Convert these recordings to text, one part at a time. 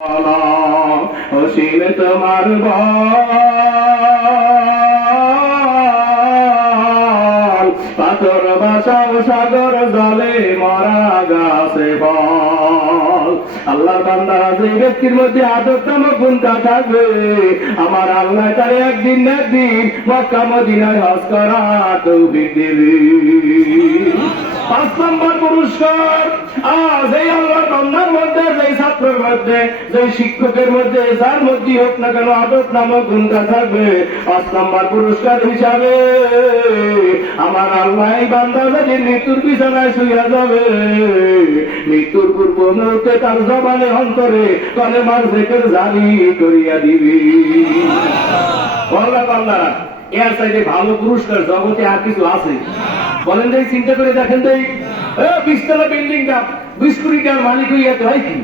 অসীম তোমার বল, পাথর বাসাও সাগর জলে মরা গাছে বল। আল্লাহর বান্দারা যে ব্যক্তির মধ্যে আদরতম গুণটা থাকবে, আমার আল্লাহ তার একদিন মক্কা মদিনায় হজ করা তৌফিক দিবে। 5 নম্বর পুরস্কার, আজ এই আল্লাহর বান্দার মধ্যে, যেই ছাত্রের মধ্যে, যেই শিক্ষকের মধ্যে, যার মধ্যে হোক না কেন আদত নামক গুণটা থাকবে, 5 নম্বর পুরস্কার হিসাবে আমার আল্লাহ এই বান্দা যদি মৃত্যুর বিছানায় শুইয়া যাবে, মৃত্যুর পূর্ব মুহূর্তে তার জবানে অন্তরে কলেমার জিকির জারি করিয়া দিবি। বান্দারা, এর চাইতে ভালো পুরস্কার জগতে আর কিছু আছে? বলেন যে, চিন্তা করে দেখেন তো, 20 তলা বিল্ডিংটা 20 কোটি টাকার মালিক হইয়া তো হয় কি?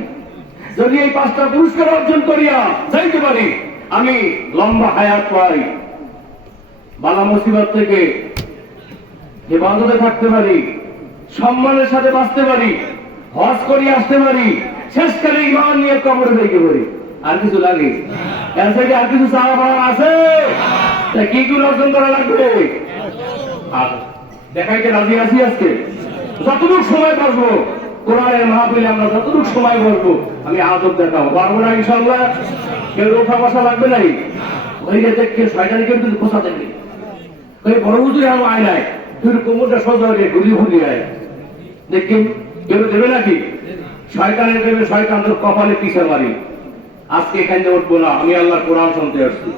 যদি এই 5টা পুরস্কার অর্জন করিয়া যাইতে পারি, আমি লম্বা হায়াত পাই, বালা মুসিবত থেকে হেফাজতে থাকতে পারি, সম্মানের সাথে বাঁচতে পারি, হজ করিয়ে আসতে পারি, শেষকালে ঈমান নিয়ে কবরে যাইতে পারি, আর কিছু লাগে? এর থেকে আর কিছু চাওয়া পাওয়া আছে? কি গুণ অর্জন করা লাগবে? দেখাইতে রাজি আছি আজকে? যতটুকু সময় বসবো কোরআনের মাহফিলে, আমরা যতটুকু সময় বসবো আমি আদব দেখাবো, পারবো না ইনশাল্লাহ? কেউ ওঠা বসা লাগবে নাই? ওই যে দেখে শয়তানি কিন্তু খোঁচা দেবে, ওই বড় হুজুরে আমার আয় নাই, তুই কোমরটা সোজা হয়ে গুলি ভুলি আয়, দেখি কেউ দেবে নাকি? শয়তানের দেবে, শয়তান তোর কপালে পিছা মারি। আজকে এখানে উঠবো না, আমি আল্লাহর কোরআন শুনতে আসছি।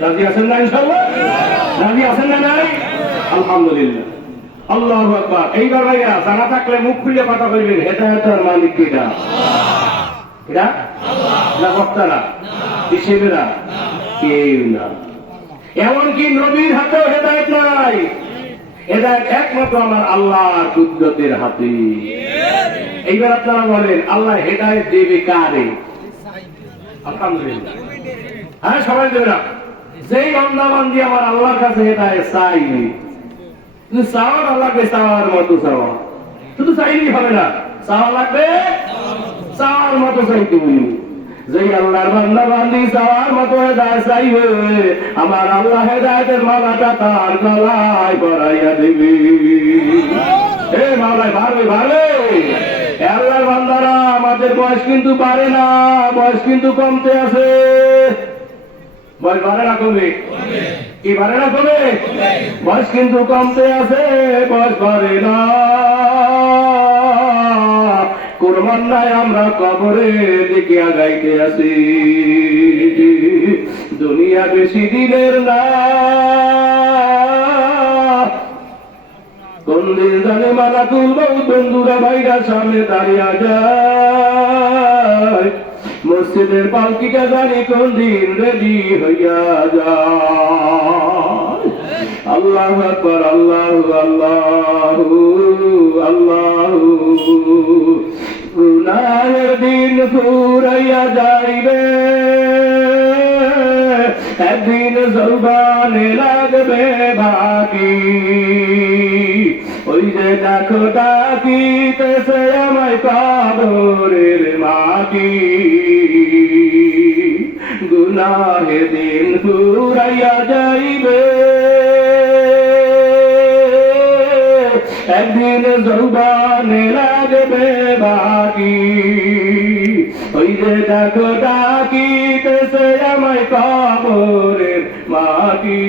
রাজি আছেন না ইনশাল্লাহ? রাজি আছেন না? নাই? আলহামদুলিল্লাহ, আল্লাহু আকবার। এইবার ভাইয়া জানা থাকলে মুখ খুলে কথা বলবেন, হেদায়েতের মালিক কিনা? এরা না বক্তারা, হিসেবেরা কেউ না। এমনকি নবীর হাতেও হেদায়েত নাই, হেদায়েত একমাত্র আমার আল্লাহর কুদরতের হাতে। এইবার আপনারা বলেন, আল্লাহ হেদায়েত দেবে কারে? আলহামদুলিল্লাহ, হ্যাঁ সবাই দেবে না। যেই বান্দা-বান্দি আমার আল্লাহর কাছে হেদায়েত চাইনি, চাওয়ার আল্লাহকে চাওয়ার মতো চাওয়া, শুধু চাইলেই হবে না, চাওয়া লাগবে চাওয়ার মতো চাইতে বলি। যেই আল্লাহর বান্দা বান্দি চাওয়ার মতো হেদায়েত চাইবে, আমার আল্লাহ হেদায়েতের মালাটা তার গলায় পরাইয়া দিবে। এ মাওলায় বাড়বে বাড়বে। আল্লাহর বান্দারা, আমাদের বয়স কিন্তু বাড়ে না, বয়স কিন্তু কমতে আছে। বয়স বাড়ে না কমে? কি বাড়ে না কমে? বয়স কিন্তু কমতে আছে, বয়স বাড়ে না। কুরবান নাই আমরা কবরে দিকে আগাইতে আছি, দুনিয়া বেশি দিনের না। কোন দিন জানে মালাকুল মউত বন্ধুরা ভাইরা সামনে দাঁড়িয়ে যায়, মসজিদের পালকিটা জানি কোন দিন রেডি হইয়া যায়। আল্লাহু আকবার, আল্লাহু আল্লাহু আল্লাহু। গুনাহের দিন ফুরাইয়া যাইবে, একদিন জবানে লাগবে বাকি। ওই যে দেখো ডাকিতেছে আমায় কবরের মাটি। গুনাহের দিন ফুরাইয়া যাইবে, একদিন যৌবনে লাগবে বাকি। ওই যে দেখো ডাকিতেছে আমায় কবরের মাটি।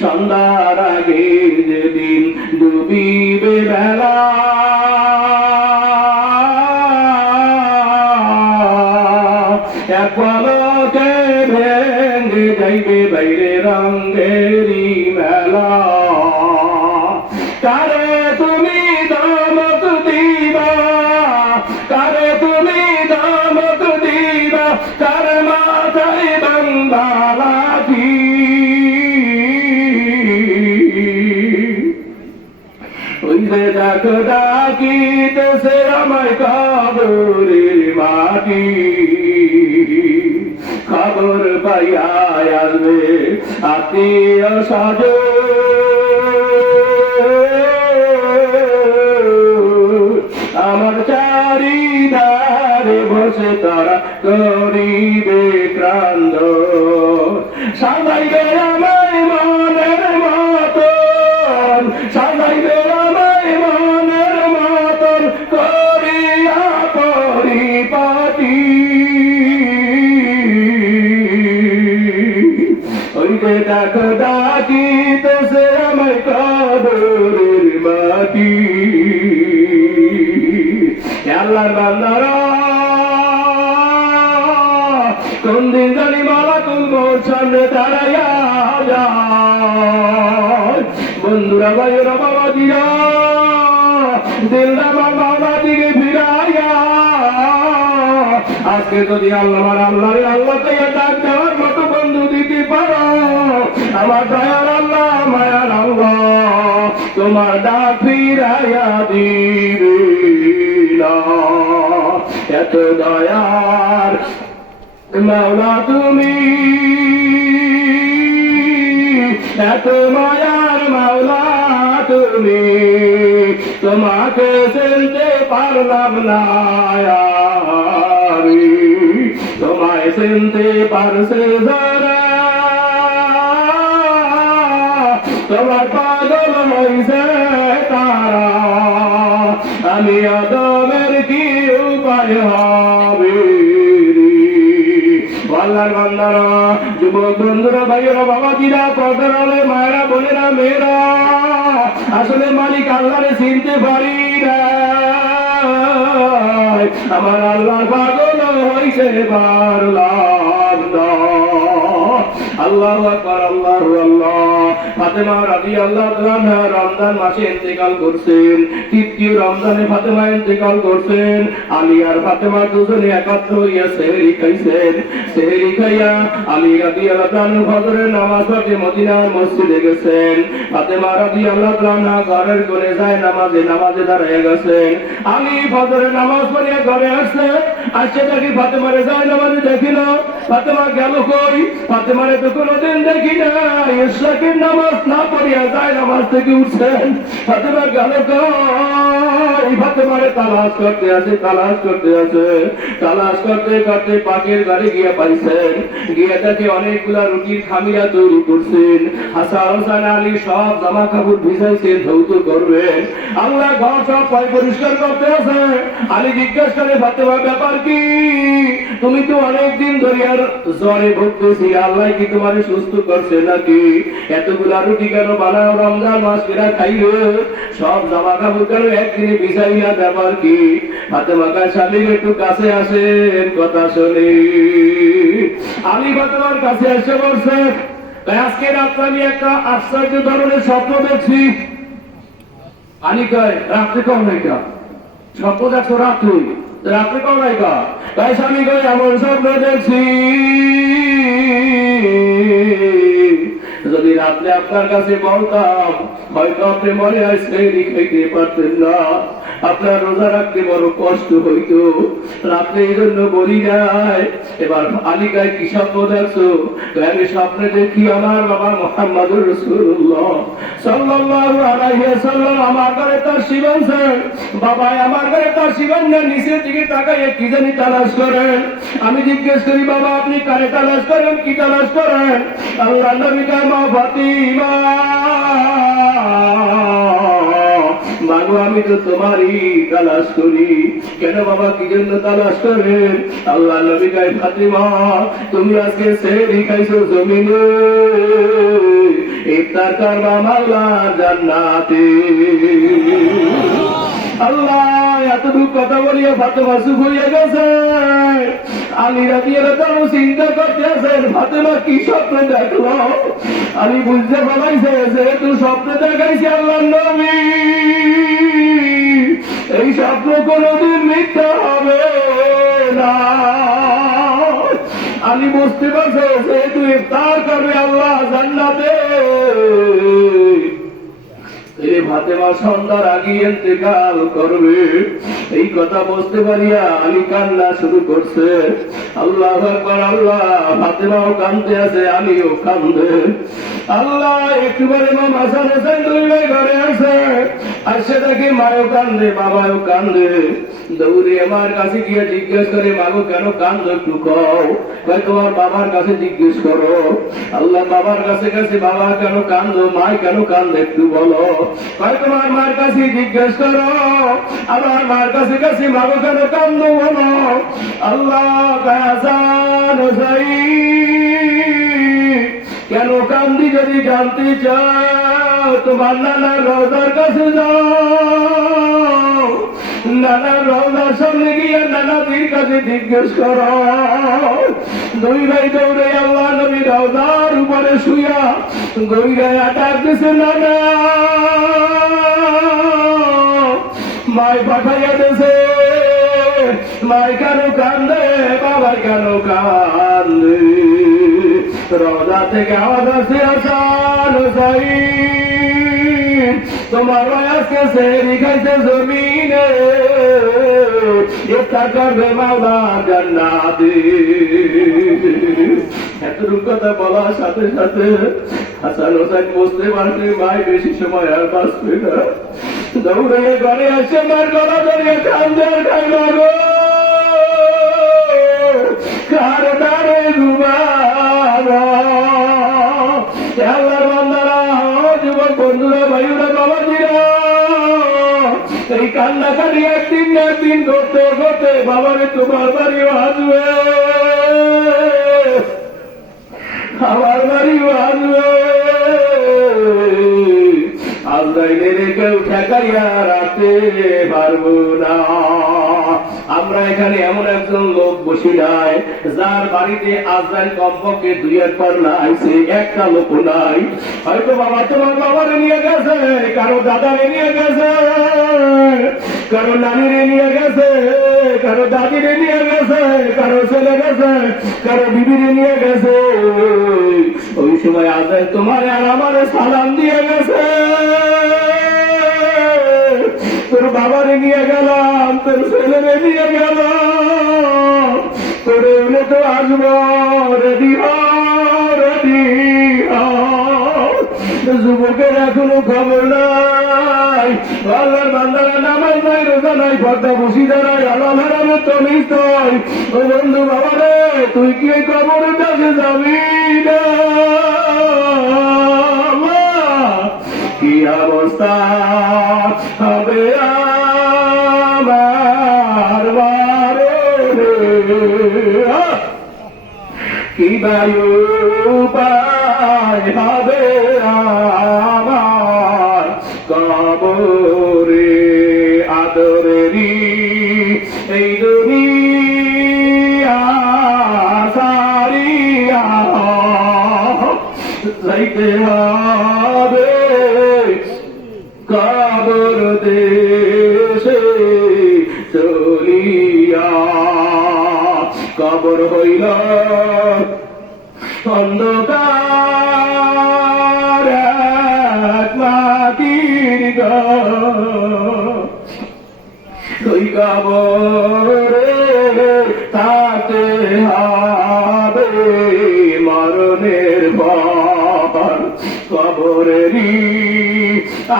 সন্ধ্যার আগে যেদিন ডুবিবে বেলা, এক পলকে ভেঙে যাইবে বাইরে রঙেরই মেলা। কারে তুমি দামত দিবা, কারে তুমি দামত দিবা, কার মাথায় বাংলাটি। ওই যে ডাকো ডাকিতেছে আমায় কবরের মাটি। খবর পাইয়া আসবে আত্মীয় স্বজন, আমার চারিদা দ্বারে বসে তারা করিবে ক্রান্ত সাজাইবে আমায় মনের মতন সাজাইবে আমায় মনের মতন করিয়া পরিপাটি ওই যে ডাকো ডাকিতেছে আমায় কবরের মাটি আল্লাহর বান্দারা কোন দিন জানি মালাকুল মউত সামনে দাঁড়াইয়া যায় বন্ধুরা ভাইয়েরা বাবাজিরা দিলটা আমার বাবা দিকে ফিরাইয়া আজকে যদি আল্লাহকে ডাক দেওয়ার মতো বন্ধু দিতে পারো আমার দয়ার আল্লাহ মায়ার আল্লাহ তোমার ডাক ফিরাইয়া দিবে এত দয়ার মাওলা তুমি এত মায়ার মাওলা তুমি তোমাকে চিনতে পারলাম না তোমায় চিনতে পারছে যারা তোমার পাগল হইছে তারা আমি আদমের কি উপায় হবে আল্লাহর বান্দারা যুবক বন্ধুরা ভাইয়েরা বাবাজিরা পর্দারে মায়েরা বোনেরা মেয়েরা আসলে মালিক আল্লাহরে চিনতে পারি না আমার আল্লাহ পাগল হইছে পারলাম না আল্লাহু আকবার আল্লাহু আল্লাহ ফাতেমা রাদিয়াল্লাহু তাআলা রমজান মাসে ইন্তেকাল করছেন তৃতীয় রমজানে ফাতেমা ইন্তেকাল করছেন আলী আর ফাতেমা দুজনে একত্র হইয়া সেহরি খাইছেন সেহরি খাইয়া আলী রাদিয়াল্লাহু তাআলা ফজরের নামাজ পড়ে মদিনার মসজিদে গেছেন ফাতেমা রাদিয়াল্লাহু তাআলা ঘরের কোণে যায় নামাজে দাঁড়িয়ে গেছেন আলী ফজরের নামাজ পড়িয়া ঘরে আসছে দেখি ফাতেমারে যায় নামাজে দেখি না ফাতেমা গেল কই ফাতেমারে তো কোনোদিন দেখি না ইশরাকের নামাজ না পড়িয়া যায় নামাজ থেকে উঠছেন ফাতেমা গেল কই ফাতেমারে তালাশ করতে আছে তালাশ করতে করতে পাকের গাড়ি গিয়ে পাইছেন গিয়ে দেখে অনেকগুলা রুটির খামিরা তৈরি করছেন হাসান হোসেন আলী সব জামা কাপড় ভিজাইছেন ধৌত করবেন আল্লাহ ঘর সব পরিষ্কার করতে আছে আলী জিজ্ঞেস করে ফাতেমা ব্যাপার কি তুমি তো অনেকদিন ধরে আর জ্বরে ভুগতেছি আল্লাহ কি তোমার সুস্থ করছে নাকি এতগুলা রুটি কেন বানাও রমজান মাস কেনা খাইলে সব জামা কাপড় কেন একদিনে বিছাইয়া ব্যাপার কি ফাতেমা কার স্বামী একটু কাছে আসেন কথা শুনি আলী ফাতেমার কাছে এসে বলছে আজকে রাত্রে আমি একটা আশ্চর্য ধরনের স্বপ্ন দেখছি আলী কয় রাত্রে কম নাইকা স্বপ্ন দেখছো রাত্রে কম নাইকা তাই স্বামী কয় এমন স্বপ্ন দেখছি যদি রাত্রে আপনার কাছে বলতাম হয়তো আপনি মনে হয় সেহরি খাইতে পারতেন না আপনার রোজা রাখতে বড় কষ্ট হইতো রাত্রে এই জন্য বলি নাই এবার আলিকায় কি স্বপ্ন দেখছো আমি স্বপ্নে দেখি আমার বাবা মুহাম্মদুর রাসূলুল্লাহ সাল্লাল্লাহু আলাইহি ওয়াসাল্লাম আমার ঘরে তার শিবন স্যার বাবা আমার ঘরে তার শিবন না নিচের দিকে তাকাইয়ে কি জানি তালাশ করেন আমি জিজ্ঞেস করি বাবা আপনি কারে তালাশ করেন কি তালাশ করেন আল্লাহ নবী কয় মা ফাতিমা মাগো আমি তো তোমারই তালাশ করি কেন বাবা কি জন্য তালাশ করেন আল্লাহ নবী কয় ফাতিমা তুমি আজকে সেহরি খাইছো জমিনে ইফতার করবা মাওলার জান্নাতে আল্লাহ এতটুকু কথা বলিয়া ফাতেমা চুপ হইয়া গেছে আলী রাদিয়াল্লাহু তাআলা চিন্তা করতে আছেন ফাতেমা কি স্বপ্ন দেখলো আলী বুঝতে পারছে যেহেতু স্বপ্ন দেখাইছে আল্লাহর নবী এই স্বপ্ন কোনদিন মিথ্যা হবে না আলী বুঝতে পারছে যেহেতু ইফতার করবে আল্লাহ জান্নাতে ফাতেমা সন্ধ্যার আগে ইন্তেকাল করবে এই কথা বুঝতে পারিয়া আলী কান্না শুরু করছে। আল্লাহ আকবার, আল্লাহ। ফাতেমাও কান্দতে আছে, আলীও কান্দে। আল্লাহ একটুবার ইমাম হাসান হোসেন দুই ভাই ঘরে আসে, আর সে দেখি মায়ও কান্দে, বাবাও কান্দে। দৌড়ে আমার কাছে গিয়ে জিজ্ঞেস করে, মাগো কেন কান্দো একটু কও। ভাই তোমার বাবার কাছে জিজ্ঞেস করো। আল্লাহ বাবার কাছে কাছে, বাবা কেন কান্দো, মাই কেন কান্দে একটু বলো। ভাই তোমার মার কাছে জিজ্ঞেস করো, আমার মার কাছে কাছে মাগো কেন কান্দো বলো। আল্লাহ হাসান হোসেন কেন কান্দি যদি জানতে চাও, তোমার নানার রওজার কাছে যাও। নানার রওজার সামনে গিয়ে নানাদির কাছে জিজ্ঞেস করো। দুই ভাই দৌড়ে আল্লাহ নবী রওজার উপরে শুয়া গইরায় ডাক দিছে, নানা। মাই পাঠাইয়া দিছে। মাই কেন কান্দে, বাবা কেন কান্দে। রওজা থেকে আওয়াজ আসে, হাসান হোসেন তোমার আজকে সেহরি খাইছে জমিনে, ইফতার করবে মাওলা জান্নাতে। এতটুকু কথা বলার সাথে সাথে হাসান হোসেন বুঝতে পারছে মাই বেশি সময় আর বাঁচবে না। দৌড়ে ঘরে আসে, মার গলা ধরিয়ে কান্দে আর খাইল গো। কার দাঁড়ে ঘুমাবো। আল্লাহর বান্দারা, যুবক বন্ধুরা, ভাইরা, বাবাজিরা, এই কান্নাকাটি একদিন একদিন করতে করতে বাবারে তোমার বাড়িও আসবে, আমার বাড়িও আসবে। আজরাইলের কেউ ঠেকাইয়া রাখতে পারবো না। আমরা এখানে এমন একজন লোক বসি নাই যার বাড়িতে আজরাইল কমপক্ষে দুই একবার না আইছে, একটা লোক নাই। হয়তো বাবা তোমার বাবারে নিয়ে গেছে, কারো দাদারে নিয়ে গেছে, কারো নানিরে নিয়ে গেছে, কারো দাদিরে নিয়ে গেছে, কারো ছেলে গেছে, কারো বিবিরে নিয়ে গেছে। ওই সময় আজরাইল তোমার আর আমারে সালাম দিয়ে গেছে, তোর বাবারে নিয়ে গেলাম, তোর ছেলেরে নিয়ে গেলাম, তোর এমনি তো আসবো, রেডি রেডি। যুবকের এখনো খবর নাই, আল্লাহর বান্দারা নামাজ নাই, রোজা নাই, পর্দা বসিদা নাই, আল্লাহ হারানো তমিজ নয়। ও বন্ধু বাবারে, তুই কি এই কবরের কাছে যাবি না? কি অবস্থা হবে আমার বারে, কি বায়ু পায় হবে আমার কবরে। আদরেরই এই দুনিয়া সারিয়া যাইতে হবে কবর দেশে চলিয়া। কবর হইল অন্ধকার এক মাটির ঘর, ওই কবরে থাকতে হবে মরণের পর। কবরেরই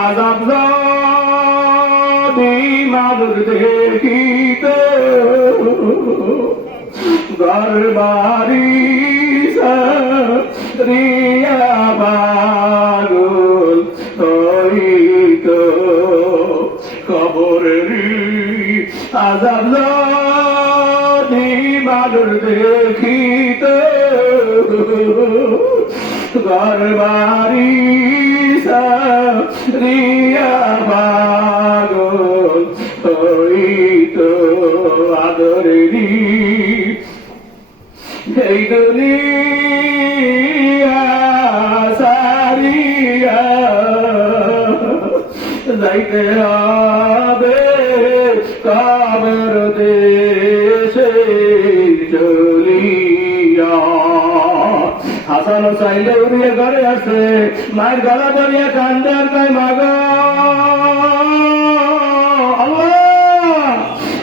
আযাব যদি মানুষ দেখিত, ঘর বাড়ি রিয়া পাগল হইত। কবরেরই আযাব যদি মানুষ দেখিত, ঘর বাড়ি রিয়া পাগল হইত। আদরেরই এই দুনিয়া সারিয়া যাইতে হবে কবর দেশে চলিয়া। হাসান হোসেন দৌড়িয়ে ঘরে আসে, মায়ের গলা ধরিয়া কান্দে আর কয়, মাগো আল্লাহ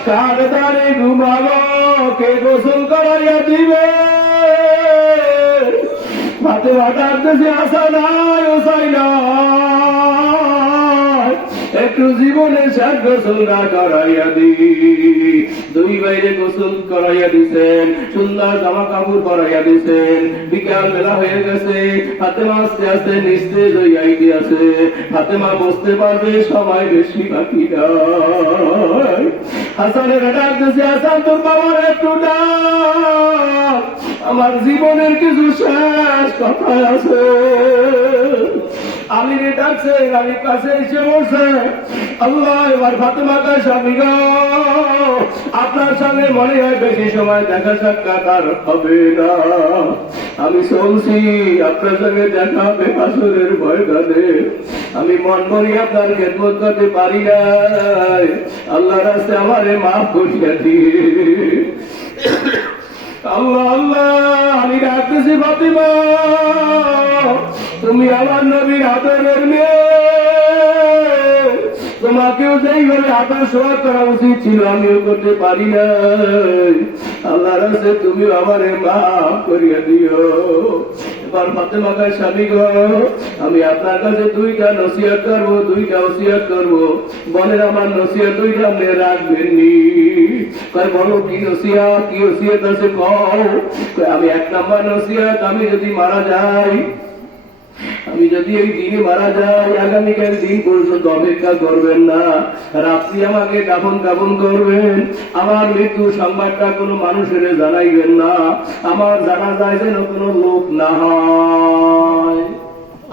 কার দাঁড়ে ঘুমাবো কে গোসল করাইয়া দিবে হাতে হঠাৎ দেশে আসা নাই ও চাই না একটু জীবনে শেষ গোসল না করাইয়া দি দুই বাইরে গোসল করাইয়া দিছেন সুন্দর জামা কাপড় পরাইয়া দিছেন বিকাল বেলা হয়ে গেছে ফাতেমা আস্তে আস্তে নিস্তেজ হইয়াই গিয়াছে ফাতেমা বুঝতে পারবে সময় বেশি বাকি নাই হাসানের ডাক দিয়েছে হাসান তোর বাবার একটু ডাক আমার জীবনের কিছু শেষ কথা আছে আলীরে ডাকছে আলীর কাছে এসে বলছে আল্লাহ এবার ফাতেমা কাছে স্বামী গো আপনার সঙ্গে মনে হয় বেশি সময় দেখা সাক্ষাৎ আর হবে না আমি চলছি আপনার সঙ্গে দেখা হবে হাসরের ময়দানে আমি মন ভরি আপনার খেদমত করতে পারি না আল্লাহ রাস্তায় আমারে মাফ করিয়া দিয়ে আল্লাহ আল্লাহ আমি ডাকতেছি ফাতেমা তুমি আমার নবীর আদরের মেয়ে তোমাকেও যেইভাবে আদর সোয়াদ করা উচিত ছিল আমিও করতে পারি না আল্লাহ রাস্তায় তুমি আমারে মাফ করিয়া দিও এবার ফাতেমা কয় স্বামী গো আমি আপনার কাছে দুইটা নসিহত করবো দুইটা ওসিয়ত করবো বলেন আমার নসিহত দুইটা আপনি রাখবেন নি কয় বলো কি নসিহত কি ওসিয়ত আছে কও আমি এক নাম্বার নসিহত আমি যদি মারা যাই আমি যদি এই দিনে মারা যাই আগামীকাল দিন পর্যন্ত অপেক্ষা করবেন না রাত্রি আমাকে দাফন করবেন আমার মৃত্যু সংবাদটা কোনো মানুষের জানাইবেন না আমার জানা যায় যেন কোনো লোক না হয়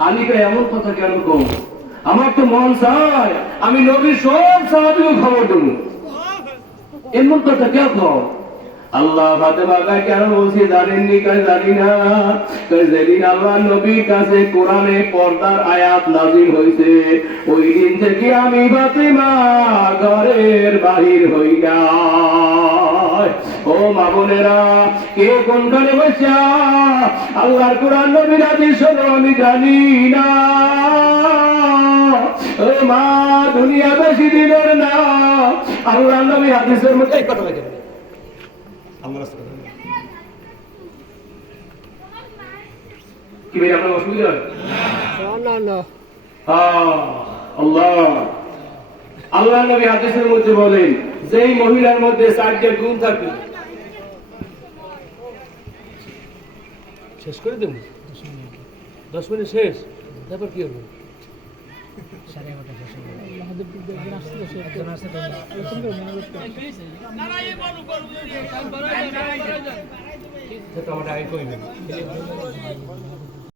আলীকে এমন কথা কেন কম আমার তো মন চায় আমি নবীর সব সাহাবীকে খবর দেব এমন কথা কেন কম আল্লাহ ফাতেমাকে কেন বলছি জানেননি জানি না যেদিন আল্লাহ নবীর কাছে কোরআনে পর্দার আয়াত নাযিল হয়েছে ওই দিন থেকে আমি ফাতেমা ঘরের বাহির হই না ও মা বোনেরা কে কোনখানে বসা আল্লাহর কোরআন নবীর হাদিস শোনো আমি জানি না ও মা দুনিয়া বেশি দিনের না আল্লাহ নবী হাদিসের মধ্যে এই কথা লেখেন কি ভাই আপনার অসুবিধা হয় না আল্লাহ আল্লাহ নবী হাদিসের মধ্যে বলেন যেই মহিলার মধ্যে 4টা গুণ থাকে শেষ করে দেব 10 মিনিট শেষ তারপর কি হবে আমার আগে কইবেন